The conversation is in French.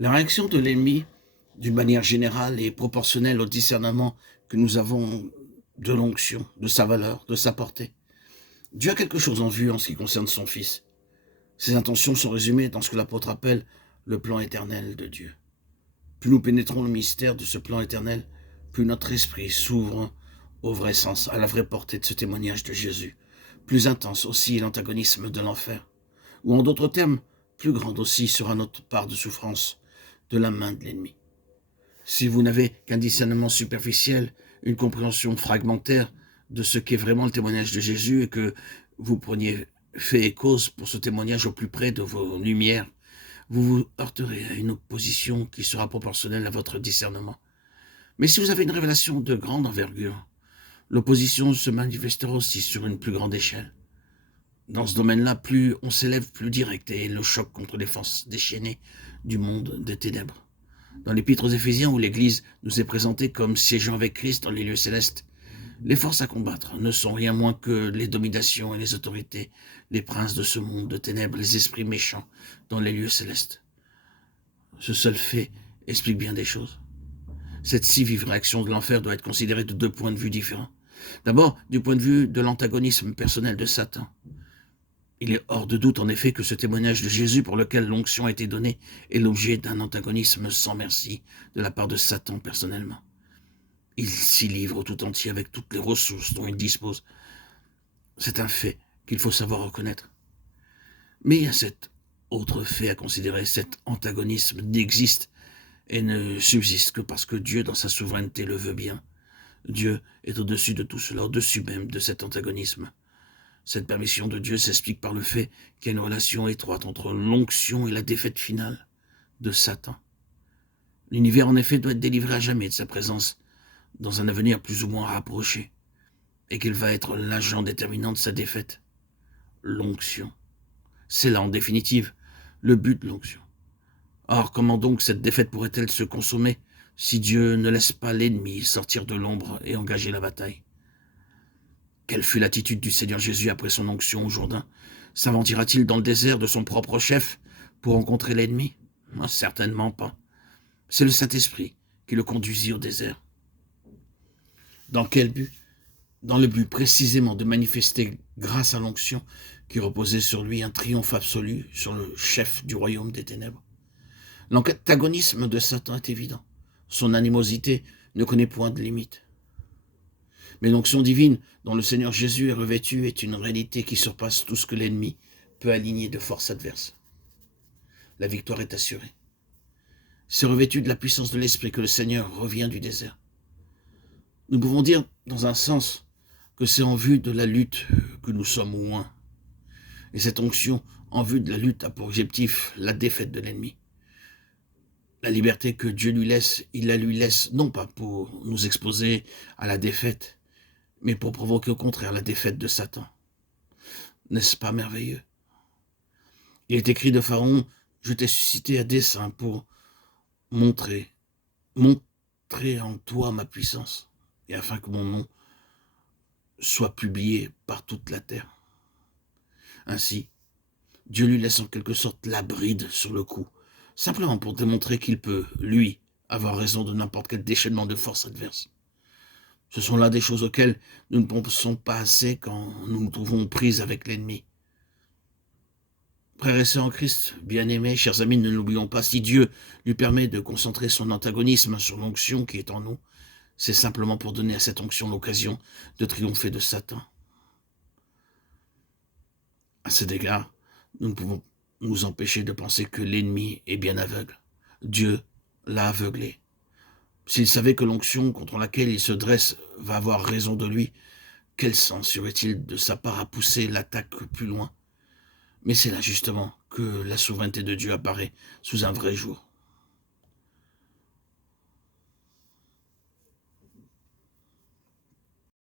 La réaction de l'ennemi, d'une manière générale, est proportionnelle au discernement que nous avons de l'onction, de sa valeur, de sa portée. Dieu a quelque chose en vue en ce qui concerne son Fils. Ses intentions sont résumées dans ce que l'apôtre appelle le plan éternel de Dieu. Plus nous pénétrons le mystère de ce plan éternel, plus notre esprit s'ouvre au vrai sens, à la vraie portée de ce témoignage de Jésus. Plus intense aussi est l'antagonisme de l'enfer. Ou en d'autres termes, plus grande aussi sera notre part de souffrance de la main de l'ennemi. Si vous n'avez qu'un discernement superficiel, une compréhension fragmentaire de ce qu'est vraiment le témoignage de Jésus et que vous preniez fait et cause pour ce témoignage au plus près de vos lumières, vous vous heurterez à une opposition qui sera proportionnelle à votre discernement. Mais si vous avez une révélation de grande envergure, l'opposition se manifestera aussi sur une plus grande échelle. Dans ce domaine-là, plus on s'élève, plus direct est le choc contre les forces déchaînées du monde des ténèbres. Dans l'Épître aux Éphésiens, où l'Église nous est présentée comme siégeant avec Christ dans les lieux célestes, les forces à combattre ne sont rien moins que les dominations et les autorités, les princes de ce monde de ténèbres, les esprits méchants dans les lieux célestes. Ce seul fait explique bien des choses. Cette si vive réaction de l'enfer doit être considérée de deux points de vue différents. D'abord, du point de vue de l'antagonisme personnel de Satan. Il est hors de doute en effet que ce témoignage de Jésus pour lequel l'onction a été donnée est l'objet d'un antagonisme sans merci de la part de Satan personnellement. Il s'y livre tout entier avec toutes les ressources dont il dispose. C'est un fait qu'il faut savoir reconnaître. Mais il y a cet autre fait à considérer, cet antagonisme n'existe et ne subsiste que parce que Dieu, dans sa souveraineté, le veut bien. Dieu est au-dessus de tout cela, au-dessus même de cet antagonisme. Cette permission de Dieu s'explique par le fait qu'il y a une relation étroite entre l'onction et la défaite finale de Satan. L'univers, en effet, doit être délivré à jamais de sa présence dans un avenir plus ou moins rapproché, et qu'il va être l'agent déterminant de sa défaite. L'onction. C'est là, en définitive, le but de l'onction. Or, comment donc cette défaite pourrait-elle se consommer si Dieu ne laisse pas l'ennemi sortir de l'ombre et engager la bataille? Quelle fut l'attitude du Seigneur Jésus après son onction au Jourdain? S'aventira-t-il dans le désert de son propre chef pour rencontrer l'ennemi? Certainement pas. C'est le Saint-Esprit qui le conduisit au désert. Dans quel but? Dans le but précisément de manifester, grâce à l'onction qui reposait sur lui, un triomphe absolu sur le chef du royaume des ténèbres. L'antagonisme de Satan est évident. Son animosité ne connaît point de limite. Mais l'onction divine dont le Seigneur Jésus est revêtu est une réalité qui surpasse tout ce que l'ennemi peut aligner de force adverse. La victoire est assurée. C'est revêtu de la puissance de l'Esprit que le Seigneur revient du désert. Nous pouvons dire, dans un sens, que c'est en vue de la lutte que nous sommes loin. Et cette onction, en vue de la lutte, a pour objectif la défaite de l'ennemi. La liberté que Dieu lui laisse, il la lui laisse non pas pour nous exposer à la défaite, mais pour provoquer au contraire la défaite de Satan. N'est-ce pas merveilleux? Il est écrit de Pharaon, je t'ai suscité à dessein pour montrer en toi ma puissance, et afin que mon nom soit publié par toute la terre. Ainsi, Dieu lui laisse en quelque sorte la bride sur le cou, simplement pour démontrer qu'il peut, lui, avoir raison de n'importe quel déchaînement de force adverse. Ce sont là des choses auxquelles nous ne pensons pas assez quand nous nous trouvons prises avec l'ennemi. Frères et sœurs en Christ, bien-aimés, chers amis, ne l'oublions pas, si Dieu lui permet de concentrer son antagonisme sur l'onction qui est en nous, c'est simplement pour donner à cette onction l'occasion de triompher de Satan. À cet égard, nous ne pouvons nous empêcher de penser que l'ennemi est bien aveugle. Dieu l'a aveuglé. S'il savait que l'onction contre laquelle il se dresse va avoir raison de lui, quel sens y aurait-il de sa part à pousser l'attaque plus loin? Mais c'est là justement que la souveraineté de Dieu apparaît sous un vrai jour.